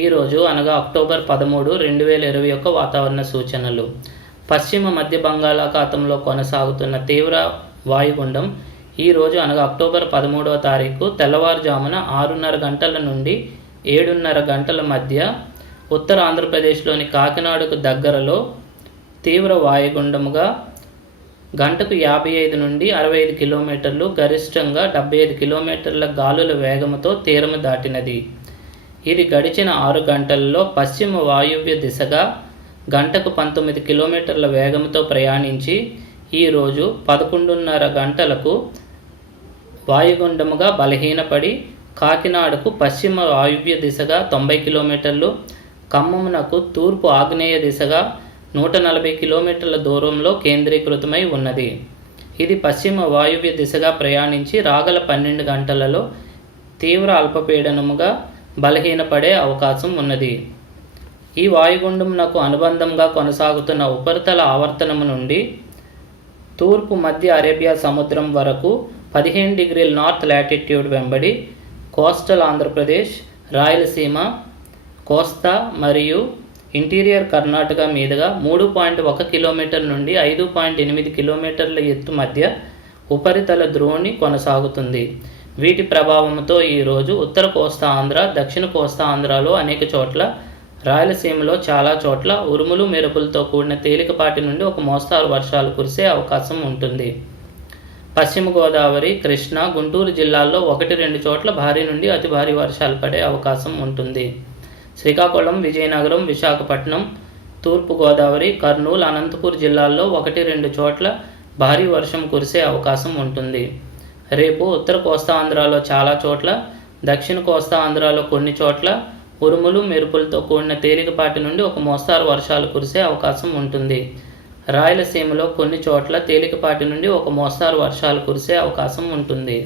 ఈరోజు అనగా అక్టోబర్ పదమూడు రెండు వేల ఇరవై ఒక్క వాతావరణ సూచనలు. పశ్చిమ మధ్య బంగాళాఖాతంలో కొనసాగుతున్న తీవ్ర వాయుగుండం ఈరోజు అనగా అక్టోబర్ పదమూడవ తారీఖు తెల్లవారుజామున ఆరున్నర గంటల నుండి ఏడున్నర గంటల మధ్య ఉత్తర ఆంధ్రప్రదేశ్లోని కాకినాడకు దగ్గరలో తీవ్ర వాయుగుండముగా గంటకు యాభై ఐదు నుండి అరవై ఐదు కిలోమీటర్లు గరిష్టంగా డెబ్బై ఐదు కిలోమీటర్ల గాలుల వేగంతో తీరము దాటినది. ఇది గడిచిన ఆరు గంటల్లో పశ్చిమ వాయువ్య దిశగా గంటకు పంతొమ్మిది కిలోమీటర్ల వేగంతో ప్రయాణించి ఈరోజు పదకొండున్నర గంటలకు వాయుగుండముగా బలహీనపడి కాకినాడకు పశ్చిమ వాయువ్య దిశగా తొంభై కిలోమీటర్లు ఖమ్మమునకు తూర్పు ఆగ్నేయ దిశగా నూట నలభై కిలోమీటర్ల దూరంలో కేంద్రీకృతమై ఉన్నది. ఇది పశ్చిమ వాయువ్య దిశగా ప్రయాణించి రాగల పన్నెండు గంటలలో తీవ్ర అల్పపీడనముగా బలహీనపడే అవకాశం ఉన్నది. ఈ వాయుగుండంనకు అనుబంధంగా కొనసాగుతున్న ఉపరితల ఆవర్తనము నుండి తూర్పు మధ్య అరేబియా సముద్రం వరకు పదిహేను డిగ్రీల నార్త్ లాటిట్యూడ్ వెంబడి కోస్టల్ ఆంధ్రప్రదేశ్ రాయలసీమ కోస్తా మరియు ఇంటీరియర్ కర్ణాటక మీదుగా మూడు పాయింట్ ఒక కిలోమీటర్ నుండి ఐదు పాయింట్ ఎనిమిది కిలోమీటర్ల ఎత్తు మధ్య ఉపరితల ద్రోణి కొనసాగుతుంది. వీటి ప్రభావంతో ఈరోజు ఉత్తర కోస్తా ఆంధ్ర దక్షిణ కోస్తా ఆంధ్రాలో అనేక చోట్ల రాయలసీమలో చాలా చోట్ల ఉరుములు మెరుపులతో కూడిన తేలికపాటి నుండి ఒక మోస్తారు వర్షాలు కురిసే అవకాశం ఉంటుంది. పశ్చిమ గోదావరి కృష్ణా గుంటూరు జిల్లాల్లో ఒకటి రెండు చోట్ల భారీ నుండి అతి భారీ వర్షాలు పడే అవకాశం ఉంటుంది. శ్రీకాకుళం విజయనగరం విశాఖపట్నం తూర్పు గోదావరి కర్నూలు అనంతపూర్ జిల్లాల్లో ఒకటి రెండు చోట్ల భారీ వర్షం కురిసే అవకాశం ఉంటుంది. రేపు ఉత్తర కోస్తా ఆంధ్రాలో చాలా చోట్ల దక్షిణ కోస్తా ఆంధ్రాలో కొన్ని చోట్ల ఉరుములు మెరుపులతో కూడిన తేలికపాటి నుండి ఒక మోస్తారు వర్షాలు కురిసే అవకాశం ఉంటుంది. రాయలసీమలో కొన్ని చోట్ల తేలికపాటి నుండి ఒక మోస్తారు వర్షాలు కురిసే అవకాశం ఉంటుంది.